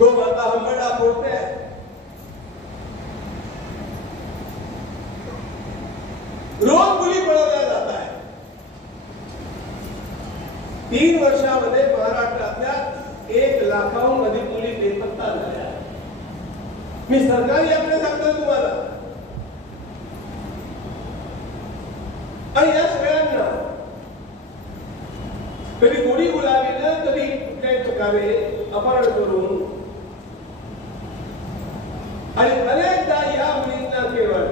गोमाता हंबरडा फोडते आहे. रोज मुली पळवल्या जात आहे. 3 वर्षामध्ये महाराष्ट्रातल्या 1 लाखाहून अधिक मुली बेपत्ता झाल्या. मी सरकारी आकडे सांगतो तुम्हाला. आणि या सगळ्यांना कधी गोडी गुलाबीनं, कधी कुठल्याही प्रकारे अपहरण करून आणि अनेकदा या मुलींना केवळ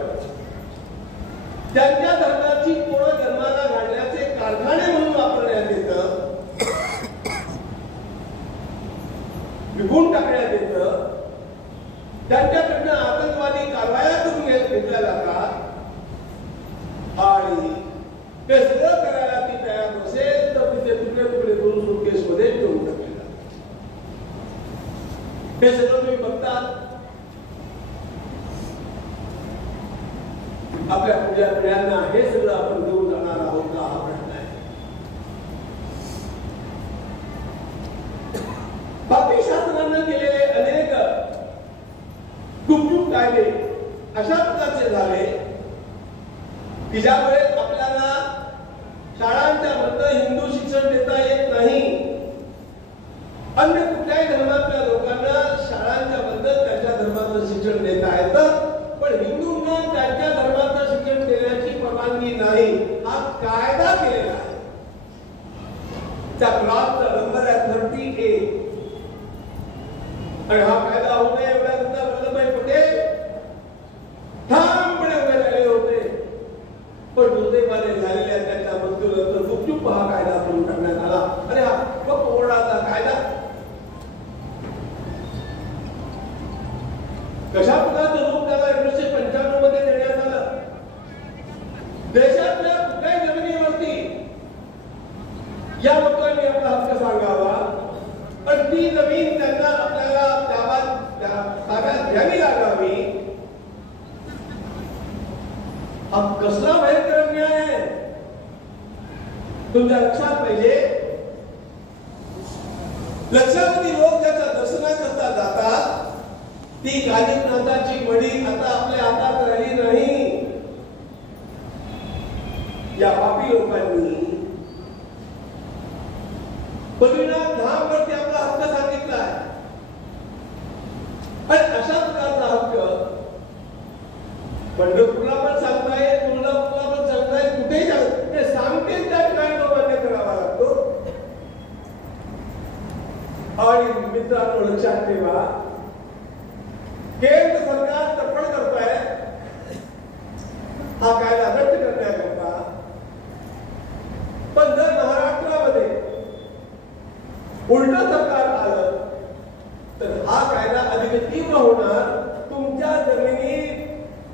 त्यांच्या धर्माची पोळं जन्माला घालण्याचे कारखाने म्हणून वापरण्यात येतं, विकून टाकण्यात येतं. त्यांच्याकडनं आतंकवादी कारवाया करून घेतल्या जातात. आणि ते सगळं करायला ती तयार नसेल तर तिथे तुकडे तुकडे करून सुटकेस मध्ये ठेवून टाकले जातात. हे सगळं तुम्ही बघतात. आपल्या पुढल्या पिढ्यांना हे सगळं आपण घेऊन जाणार आहोत का हा प्रश्न आहे. भारतीय शासनानं केलेले अनेक गुपचूप कायदे अशा प्रकारचे झाले की ज्यामुळे आपल्याला शाळांच्या मध्ये हिंदू शिक्षण देता येत नाही. अन्य कुठल्याही धर्मातल्या लोकांना शाळांच्या मध्ये त्यांच्या धर्माचं शिक्षण देता येतं, पण हिंदूंना त्यांच्या धर्माचं शिक्षण देण्याची परवानगी नाही. हा कायदा केलेला आहे. त्या क्लॉजचा नंबर आहे 38. आणि हा कायदा होऊ नये एवढ्याकरता वल्लभभाई पटेल ठामपणे उभे राहिले होते. पण दुर्दैवाने झालेल्या त्यांच्या मृत्यूनंतर गुपचूप हा कायदा करून टाकण्यात आला. आणि हा कोर्टाचा कायदा कशा प्रकारचं रूप त्याला 1995 मध्ये देण्यात आलं. देशातल्या कुठल्याही जमिनीवरती या लोकांनी आपला हक्क सांगावा, पण ती जमीन त्यांना आपल्याला ताब्यात घ्यावी लागावी. हा कसला भयंकर अन्याय आहे तुमच्या लक्षात पाहिजे. लक्षावधी लोक ज्याच्या दर्शनाकरता जातात ती कालिकनाथाची मडी आता आपल्या हातात राहिली नाही. या पापी लोकांनी बद्रीनाथ धामवरती आपला हक्क सांगितला आहे. आणि अशा प्रकारचा हक्क पंढरपूरला पण सांगताय, तुळजापूरला पण सांगताय, कुठेही ते सांगते त्या ठिकाणी तो मान्य करावा लागतो. आणि मित्रांनो लक्षात ठेवा, केंद्र सरकार तडफड करत आहे हा कायदा रद्द करण्याकरता. पण जर महाराष्ट्रामध्ये उलट सरकार आलं तर हा कायदा अधिक तीव्र होणार. तुमच्या जमिनी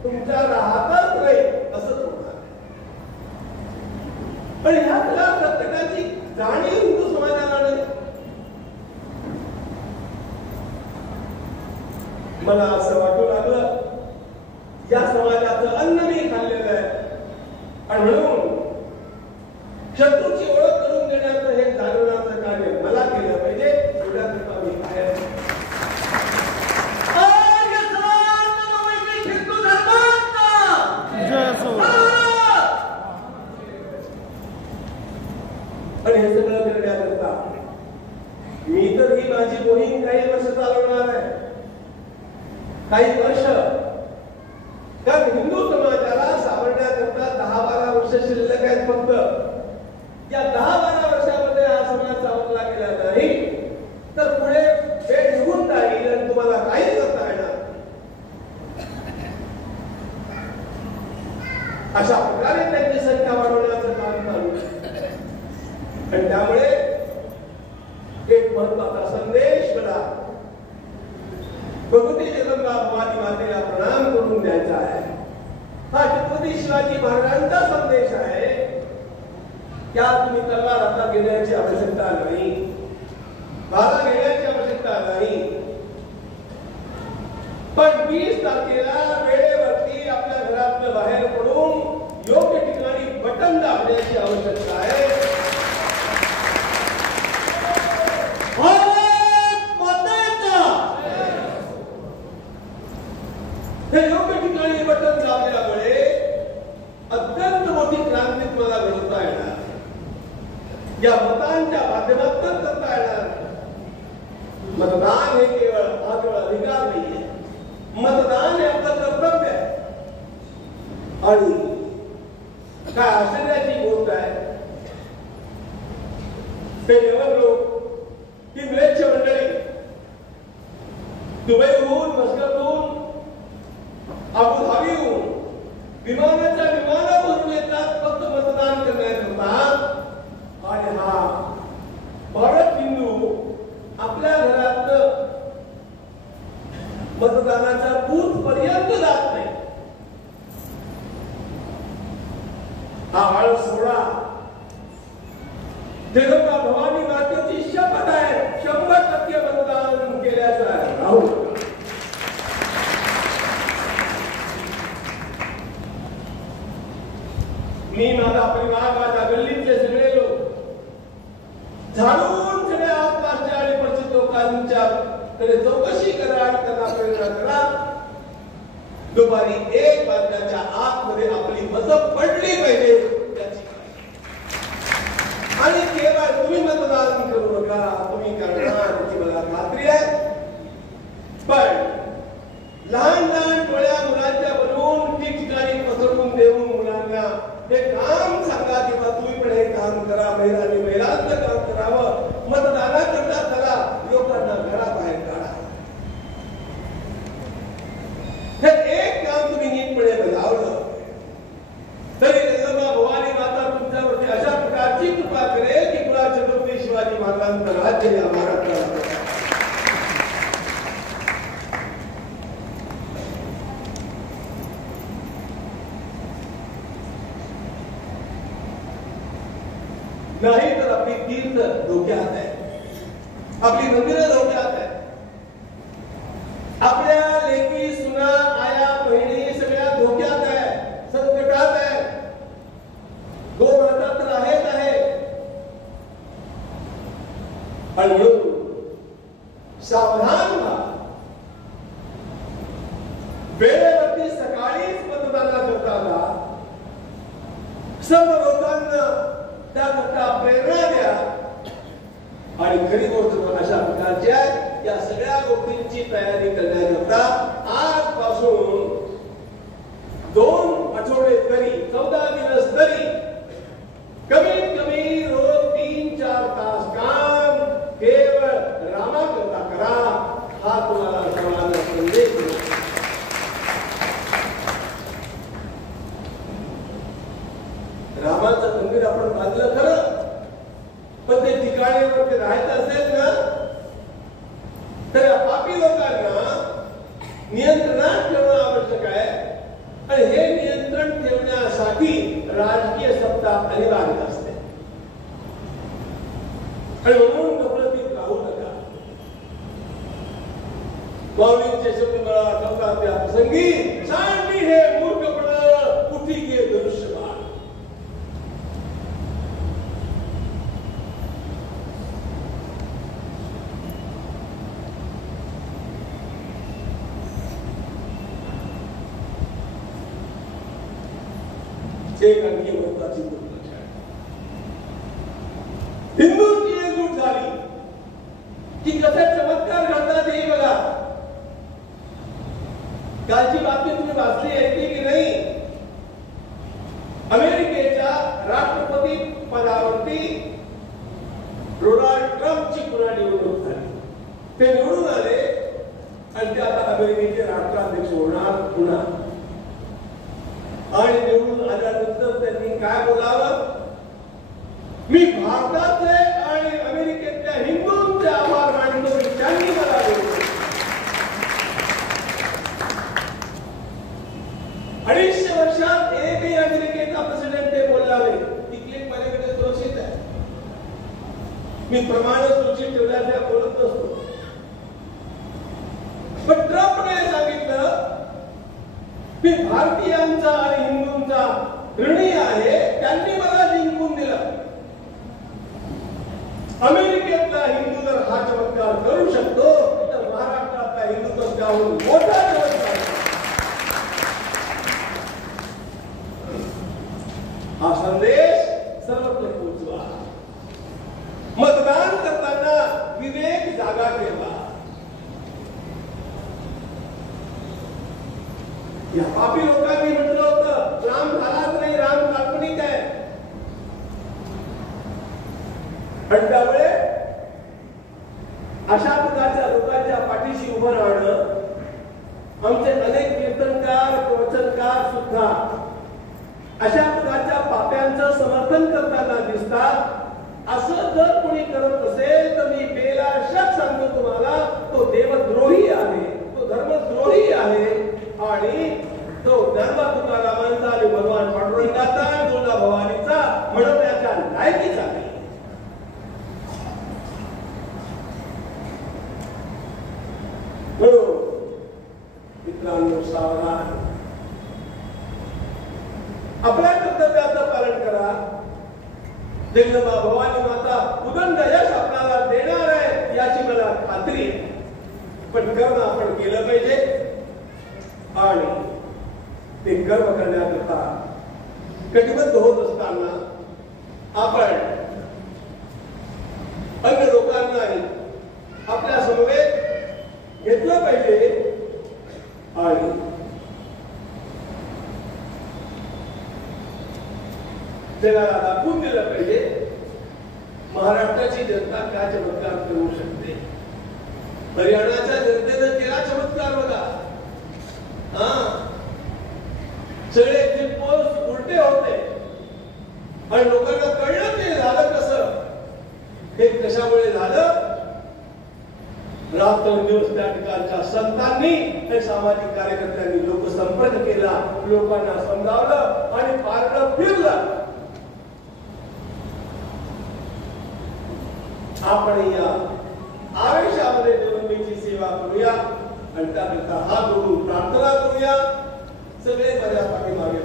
तुमच्या राहतच राहील असंच होणार. पण ह्या सगळ्या प्रत्येकाची जाणीव हिंदू समाजाला नाही. मला असं वाटू लागलं या समाजाचं अन्न मी खाल्लेलं आहे आणि म्हणून शत्रूची ओळख करून देण्याचं हे जाणवण्याचं कार्य मला केलं पाहिजे. एवढ्याकरता मी काय आणि हे सगळं करण्याकरता मी तर ही माझी मोहीम काही वर्ष चालवणार आहे. काही वर्ष. कारण हिंदू समाजाला सावरण्याकरता 10-12 वर्ष शिल्लक आहेत फक्त. या 10-12 वर्षामध्ये हा समाज सावरला गेला नाही तर पुढे वेळ निघून जाईल आणि तुम्हाला काहीच करता येणार. अशा प्रकारे त्यांची संख्या वाढवण्याचं काम चालू आहे. आणि त्यामुळे एक महत्वाचा संदेश मला भगवती जगदंबा भवानी मातेला प्रणाम करून द्यायचा आहे. हा छत्रपती शिवाजी महाराजांचा संदेश आहे. त्या तुम्ही तलवार हातात घेण्याची आवश्यकता नाही, भाला घेण्याची आवश्यकता नाही, पण 20 तारखेला वेळेवरती आपल्या घरातून बाहेर पडून योग्य ठिकाणी बटन दाबण्याची आवश्यकता आहे. भारत माता या मतांच्या माध्यमातून करता येणार नाही. मतदान हे केवळ अधिकार नाहीये, मतदान हे आपलं कर्तव्य आहे. आणि काय आश्चर्याची गोष्ट आहे, ते लोक ती मिळेच मंडळी दुबईहून, मस्कतहून, अबुधाबीहून विमानातून येतात फक्त मतदान करण्याकरता. आणि हा भारत हिंदू आपल्या घरात मतदानाच्या बूथ पर्यंत जात नाही. हा आळस सोडा. जगदंबा भवानी मातेची शपथ आहे, 100% मतदान केल्याचं आहे. राहू मी, माझा परिवार, माझ्या गल्लीतले सगळे लोक झाडून सगळ्या आसपासच्या आणि परिचित लोकांच्या कडे चौकशी करा आणि त्यांना प्रेरणा करा. दुपारी 1 वाजण्याच्या आतमध्ये आपली मतं पडली पाहिजे त्याची. आणि केवळ तुम्ही मतदान करू नका, तुम्ही करणार त्याची मला खात्री आहे. पण लहान लहान डोळ्या मुलांच्या बनवून ठिकठिकाणी पसरवून देऊन मुलांना हे काम सांगा किंवा तुम्ही पण हे काम करा, महिलांचं काम करावं, मतदानाकरता करा, लोकांना घराबाहेर काढा. हे एक काम तुम्ही नीटपणे बजावलं तरी जगदंबा भवानी माता तुमच्यावरती अशा प्रकारची कृपा करेल की पुन्हा छत्रपती शिवाजी महाराजांचं राज्य या महाराष्ट्राला. नाही तर आपली तीर्थ धोक्यात आहे, आपली मंदिरं धोक्यात आहे, आपल्या लेकी, सुना, आया, बहिणी सगळ्या धोक्यात आहे, संकटात आहे. गोमाता तर आहे. आणि सावधान व्हा. वेळेवरती सकाळीच मतदानाकरता सर्व लोकांना त्याकरता प्रेरणा द्या. आणि खरी गोष्ट अशा प्रकारची आहे, या सगळ्या गोष्टींची तयारी करण्याकरता आजपासून 2 आठवडे तरी 14 दिवस तरी कमीत कमी रोज 3-4 तास काम केवळ रामाकरता करा. हा तुम्हाला समाज संदेश देतो. रामाचं मंदिर आपण बांधलं खरं, पण ते ठिकाणीवर ते राहायचं असेल ना तर या पापी लोकांना नियंत्रणात ठेवणं आवश्यक आहे. आणि हे नियंत्रण ठेवण्यासाठी राजकीय सत्ता अनिवार्य असते. आणि म्हणून गफलतीत राहू नका. माऊलींचे शब्द मला आठवतात त्या प्रसंगी, सांडली हे मूर्खपण, उठी गे धनुष्यबाण. एक आणखी महत्वाची गोष्ट आहे, हिंदूंची एकजूट झाली की कसे चमत्कार घडतात हे बघा. कालची बातमी तुम्ही वाचली ऐकली की नाही? अमेरिकेच्या राष्ट्रपती पदावरती डोनाल्ड ट्रम्पची पुन्हा निवडणूक झाली. ते निवडून आले आणि ते आता अमेरिकेचे राष्ट्राध्यक्ष होणार पुन्हा. आणि निवडून आल्यानंतर त्यांनी काय बोलावं? मी भारताचे आणि अमेरिकेतल्या हिंदूंचे आभार मानतो की त्यांनी मला निवडलं. 250 वर्षात एकही अमेरिकेचा प्रेसिडेंट ते बोलला नाही. ती क्लिप माझ्याकडे सुरक्षित आहे, मी प्रमाण सुरक्षित ठेवल्याशिवाय बोलत नसतो. पण ट्रम्पने सांगितलं मी भारतीयांचा आणि हिंदूंचा ऋणी आहे, त्यांनी मला जिंकून दिलं. अमेरिकेतला हिंदू जर हा चमत्कार करू शकतो तर महाराष्ट्रातला हिंदू तर त्याहून मोठा चमत्कार. हा संदेश सर्वत्र पोहोचवा. जागा ठेवा. या पापी लोकांनी म्हटलं होतं राम झालाच नाही, राम काल्पनिक आहे. आणि त्यामुळे अशा प्रकारच्या लोकांच्या पाठीशी उभं राहणं आमचे अनेक कीर्तनकार प्रवचनकार सुद्धा अशा प्रकारच्या पाप्यांचं समर्थन करताना दिसतात. असं जर कोणी करत असेल तर मी बेलाशक सांगतो तुम्हाला तो देवद्रोही आहे, तो धर्मद्रोही आहे. आणि तो धर्म तुकारामांचा आणि भगवान पांडुरंगाचा तुळजा भवानीचा म्हणण्याच्या लायकीचा नाही. मित्रांनो सावधान, आपल्या कर्तव्याचं पालन करा. जगदंबा भवानी माता उदंड यश आपल्याला देणार आहे याची मला खात्री आहे. पण कर्म आपण केलं पाहिजे आणि ते कर्म करण्याकरता कटिबद्ध होत असताना आपण अन्य लोकांनाही आपल्या समवेत घेतलं पाहिजे आणि जगाला दाखवून दिलं पाहिजे महाराष्ट्राची जनता काय चमत्कार करू शकते. हरियाणाच्या जनतेनं केला चमत्कार बघा. सगळे एक्झिट पोल्स उलटे होते आणि लोकांना कळलं ते झालं कसं. हे कशामुळे झालं? रात्रंदिवस त्या ठिकाणच्या संतांनी आणि सामाजिक कार्यकर्त्यांनी लोकसंपर्क केला, लोकांना समजावलं आणि पारडं फिरलं. आपण या आवेशामध्ये जगदंबेची सेवा करूया आणि त्याकरता हात जोडून प्रार्थना करूया. सगळे माझ्या पाठीमागे